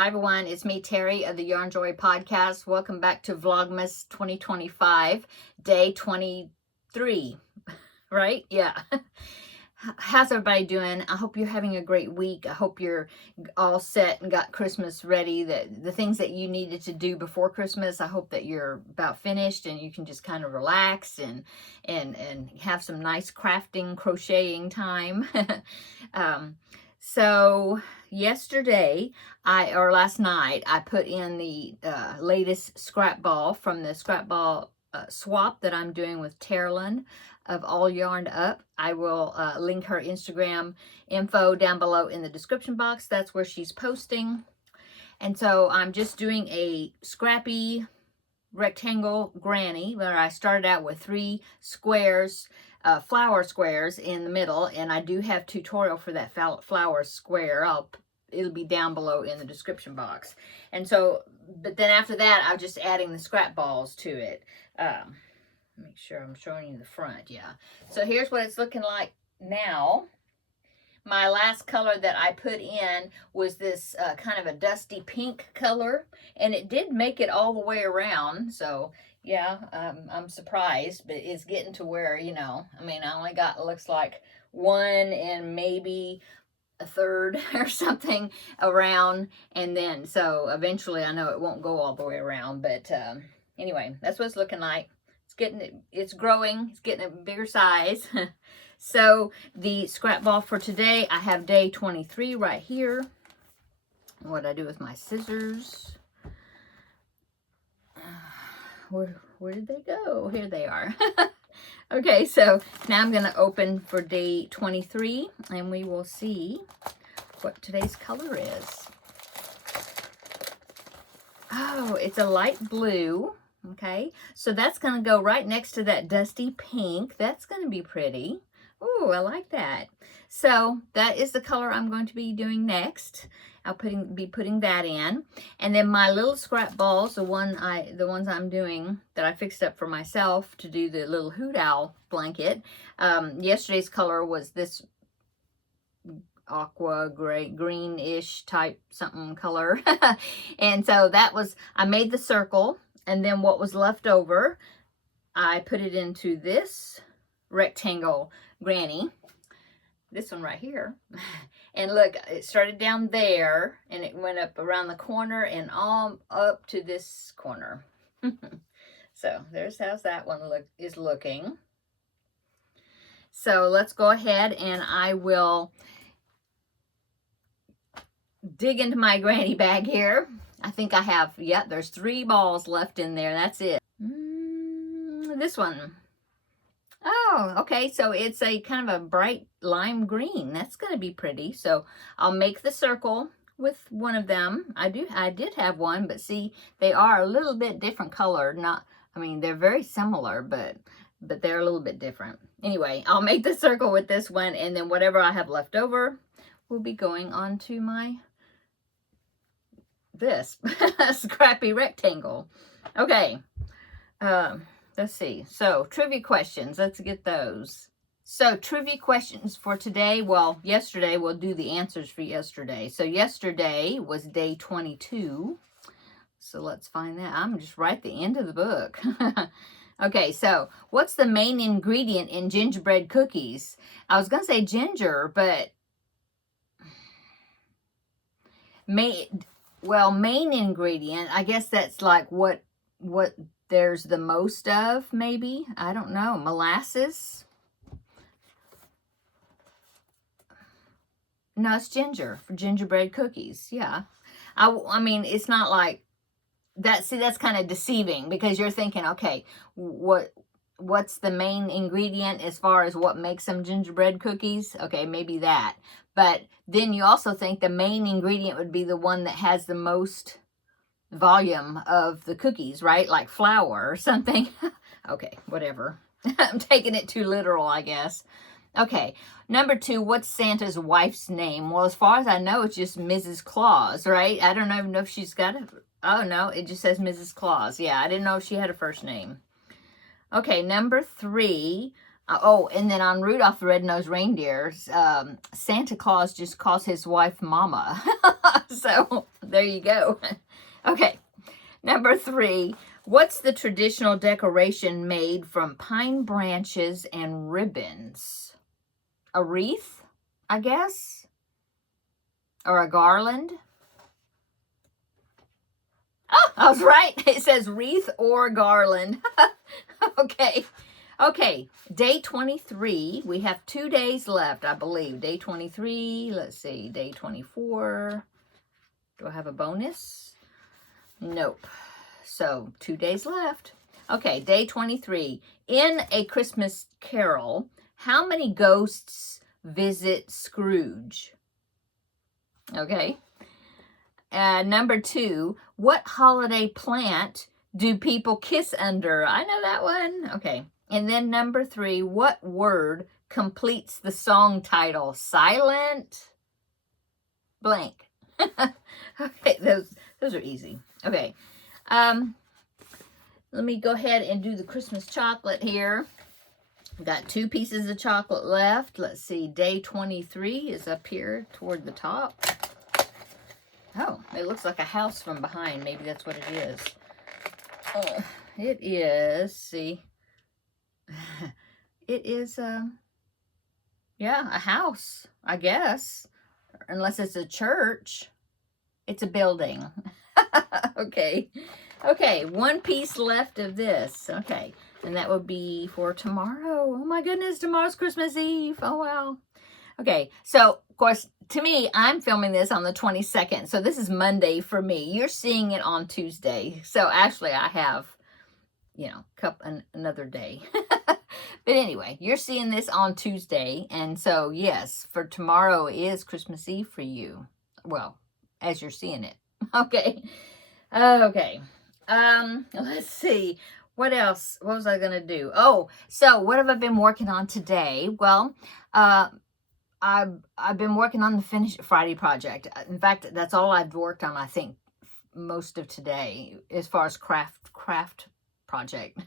Hi everyone, it's me Terry of the Yarnjoy podcast. Welcome back to Vlogmas 2025, day 23, right? Yeah. How's everybody doing? I hope you're having a great week. I hope you're all set and got Christmas ready. The things that you needed to do before Christmas, I hope that you're about finished and you can just kind of relax and have some nice crafting, crocheting time. So yesterday, last night, I put in the latest scrap ball from the scrap ball swap that I'm doing with Terri of All Yarned Up. I will link her Instagram info down below in the description box. That's where she's posting. And so I'm just doing a scrappy rectangle granny where I started out with 3 squares, flower squares in the middle, and I do have tutorial for that flower square. It'll be down below in the description box. And so, but then after that, I'm just adding the scrap balls to it. Make sure I'm showing you the front. Yeah. So here's what it's looking like now. My last color that I put in was this kind of a dusty pink color, and it did make it all the way around. So yeah, I'm surprised, but it's getting to where, you know, I mean, I only got, it looks like 1 and maybe a third or something around, and then so eventually I know it won't go all the way around, but anyway, that's what it's looking like. It's growing, it's getting a bigger size. So the scrap ball for today, I have day 23 right here. What I do with my scissors. Where did they go? Here they are. Okay, so now I'm going to open for day 23, and we will see what today's color is. Oh, it's a light blue. Okay, so that's going to go right next to that dusty pink. That's going to be pretty. Oh, I like that. So that is the color I'm going to be doing next. I'll be putting that in. And then my little scrap balls, the ones I'm doing that I fixed up for myself to do the little hoot owl blanket. Yesterday's color was this aqua gray, greenish type something color. And so that was, I made the circle, and then what was left over, I put it into this rectangle granny, this one right here. And look, it started down there and it went up around the corner and all up to this corner. So there's how that one is looking. So let's go ahead and I will dig into my granny bag here. I think I have, yeah, there's 3 balls left in there. That's it. This one. Oh, okay, so it's a kind of a bright lime green. That's going to be pretty. So I'll make the circle with one of them. I did have one, but see, they are a little bit different color. I mean, they're very similar, but they're a little bit different. Anyway, I'll make the circle with this one, and then whatever I have left over will be going on to this scrappy rectangle. Okay. Let's see. So, trivia questions. Let's get those. So, trivia questions for today. Well, yesterday, we'll do the answers for yesterday. So, yesterday was day 22. So, let's find that. I'm just right at the end of the book. Okay, so, what's the main ingredient in gingerbread cookies? I was going to say ginger, but main ingredient, I guess that's like what there's the most of, maybe. I don't know. Molasses? No, it's ginger for gingerbread cookies. Yeah. I mean, it's not like that. See, that's kind of deceiving because you're thinking, okay, what's the main ingredient as far as what makes them gingerbread cookies? Okay, maybe that. But then you also think the main ingredient would be the one that has the most volume of the cookies, right? Like flour or something. Okay, whatever. I'm taking it too literal, I guess. Okay, number 2, what's Santa's wife's name? Well, as far as I know, it's just Mrs. Claus, right? I don't even know if she's got a... Oh, no, it just says Mrs. Claus. Yeah, I didn't know if she had a first name. Okay, number 3, Oh, and then on Rudolph the Red-Nosed Reindeer, Santa Claus just calls his wife Mama. So there you go. Okay, number 3. What's the traditional decoration made from pine branches and ribbons? A wreath, I guess? Or a garland? Oh, I was right. It says wreath or garland. Okay. Okay, day 23. We have 2 days left, I believe. Day 23. Let's see. Day 24. Do I have a bonus? Nope. So 2 days left. Okay, day 23. In A Christmas Carol, how many ghosts visit Scrooge? Okay. Number 2, what holiday plant do people kiss under? I know that one. Okay. And then number 3, what word completes the song title? Silent blank. Okay, those are easy. Okay. Let me go ahead and do the Christmas chocolate here. Got 2 pieces of chocolate left. Let's see. Day 23 is up here toward the top. Oh, it looks like a house from behind. Maybe that's what it is. Oh, it is. See. It is, yeah, a house, I guess. Unless it's a church. It's a building. Okay. Okay, 1 piece left of this. Okay, and that would be for tomorrow. Oh my goodness, tomorrow's Christmas Eve. Oh, wow. Okay, so, of course, to me, I'm filming this on the 22nd. So this is Monday for me. You're seeing it on Tuesday. So actually, I have, you know, another day. But anyway, you're seeing this on Tuesday. And so, yes, for tomorrow is Christmas Eve for you. Well, as you're seeing it. Okay. Okay. Let's see. What else? What was I going to do? Oh, so what have I been working on today? Well, I've been working on the Finish It Friday project. In fact, that's all I've worked on, I think, most of today, as far as craft project.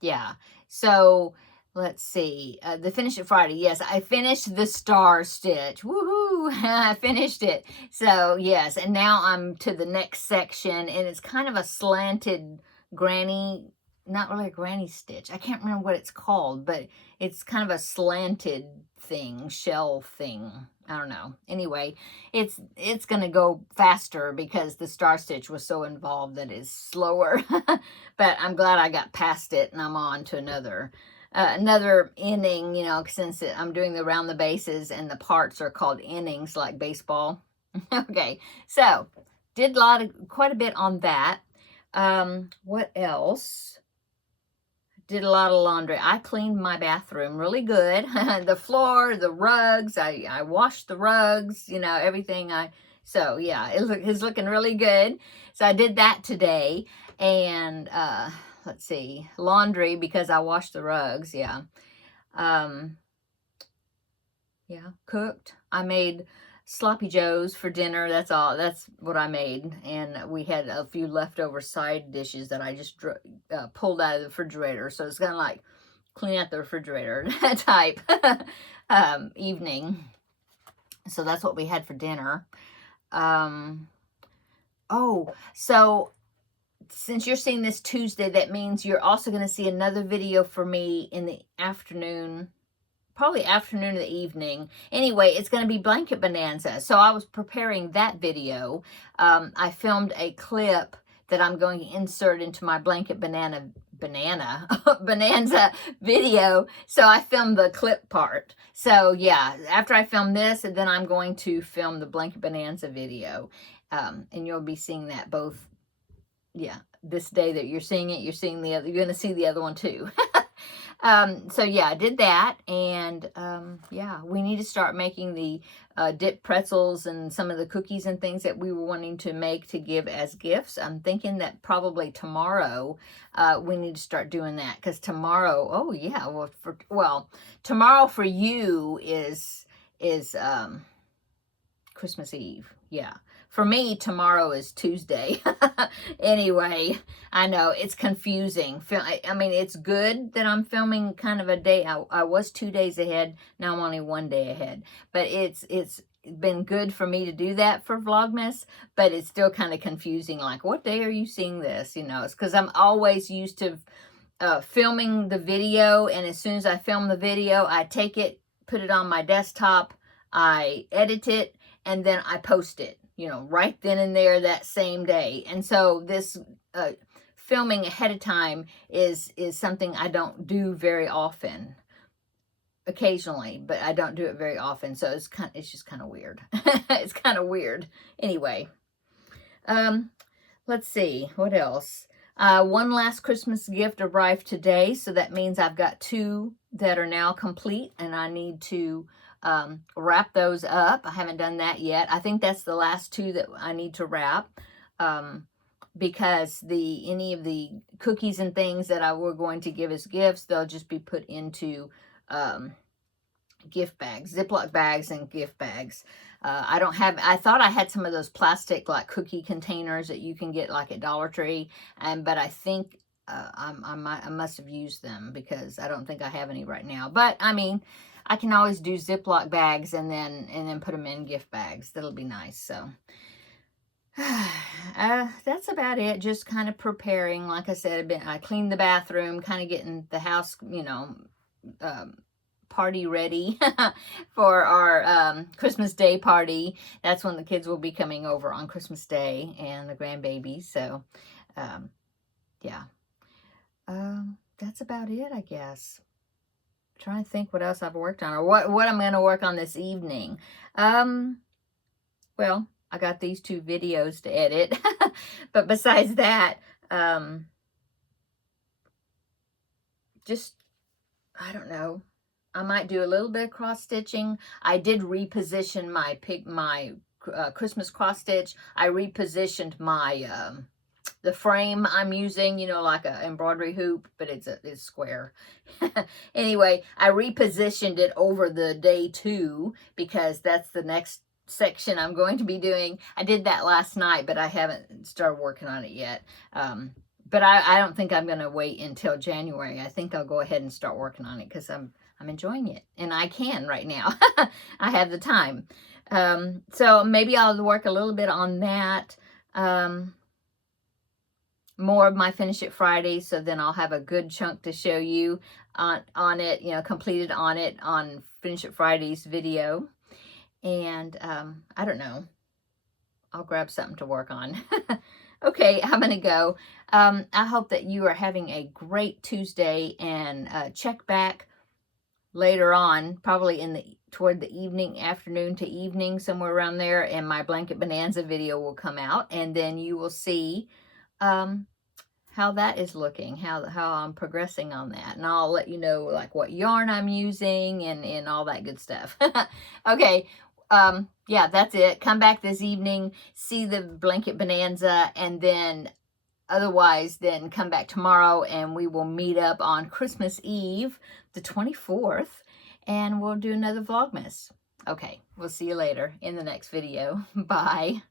Yeah. So let's see. The Finish It Friday. Yes, I finished the star stitch. Woohoo! I finished it. So yes, and now I'm to the next section, and it's kind of a slanted granny. Not really a granny stitch. I can't remember what it's called, but it's kind of a slanted thing, shell thing. I don't know. Anyway, it's going to go faster because the star stitch was so involved that it's slower. But I'm glad I got past it, and I'm on to another inning, you know, since I'm doing the round the bases and the parts are called innings like baseball. Okay, so did quite a bit on that. What else? Did a lot of laundry. I cleaned my bathroom really good. The floor, the rugs, I washed the rugs, you know, everything. So yeah, it's looking really good. So I did that today. And let's see, laundry because I washed the rugs, yeah. Yeah, cooked. I made sloppy joes for dinner. That's all. That's what I made. And we had a few leftover side dishes that I just pulled out of the refrigerator. So it's kind of like clean out the refrigerator type evening. So that's what we had for dinner. Oh, so since you're seeing this Tuesday, that means you're also going to see another video for me in the afternoon. Probably afternoon or the evening. Anyway, it's going to be Blanket Bonanza. So I was preparing that video. I filmed a clip that I'm going to insert into my Blanket Bonanza video. So I filmed the clip part. So yeah, after I film this, and then I'm going to film the Blanket Bonanza video. And you'll be seeing that both, yeah, this day that you're seeing it, you're going to see the other one too. So yeah, I did that, and yeah, we need to start making the dip pretzels and some of the cookies and things that we were wanting to make to give as gifts. I'm thinking that probably tomorrow we need to start doing that, because tomorrow, oh yeah, well, tomorrow for you is Christmas Eve. Yeah. For me, tomorrow is Tuesday. Anyway, I know it's confusing. I mean, it's good that I'm filming kind of a day. I was 2 days ahead. Now I'm only 1 day ahead. But it's been good for me to do that for Vlogmas, but it's still kind of confusing. Like, what day are you seeing this? You know, it's because I'm always used to filming the video, and as soon as I film the video, I take it, put it on my desktop, I edit it, and then I post it, you know, right then and there that same day. And so this filming ahead of time is something I don't do very often. Occasionally, but I don't do it very often, so it's just kind of weird. It's kind of weird. Anyway, let's see what else. One last Christmas gift arrived today, so that means I've got 2 that are now complete, and I need to wrap those up. I haven't done that yet. I think that's the last 2 that I need to wrap, because any of the cookies and things that I were going to give as gifts, they'll just be put into gift bags, Ziploc bags and gift bags. I thought I had some of those plastic like cookie containers that you can get like at Dollar Tree, but I think I must have used them, because I don't think I have any right now. But I mean, I can always do Ziploc bags and then put them in gift bags. That'll be nice. So that's about it. Just kind of preparing. Like I said, I cleaned the bathroom, kind of getting the house, you know, party ready for our Christmas Day party. That's when the kids will be coming over on Christmas Day, and the grandbaby. So yeah, that's about it, I guess. I'm trying to think what else I've worked on, or what I'm going to work on this evening. Well, I got these 2 videos to edit, but besides that, just, I don't know. I might do a little bit of cross stitching. I did reposition my Christmas cross stitch. I repositioned my the frame I'm using, you know, like a embroidery hoop, but it's square. Anyway, I repositioned it over the day 2, because that's the next section I'm going to be doing. I did that last night, but I haven't started working on it yet. But I don't think I'm going to wait until January. I think I'll go ahead and start working on it, because I'm enjoying it, and I can right now. I have the time. So maybe I'll work a little bit on that. More of my Finish It Friday, so then I'll have a good chunk to show you on it, you know, completed on it on Finish It Friday's video. And I don't know. I'll grab something to work on. Okay, I'm going to go. I hope that you are having a great Tuesday, and check back later on, probably toward the evening, afternoon to evening, somewhere around there, and my Blanket Bonanza video will come out, and then you will see how that is looking, how I'm progressing on that, and I'll let you know like what yarn I'm using and all that good stuff. Okay, yeah, that's it. Come back this evening, see the Blanket Bonanza, and then otherwise, then come back tomorrow, and we will meet up on Christmas Eve, the 24th, and we'll do another Vlogmas. Okay, we'll see you later in the next video. Bye.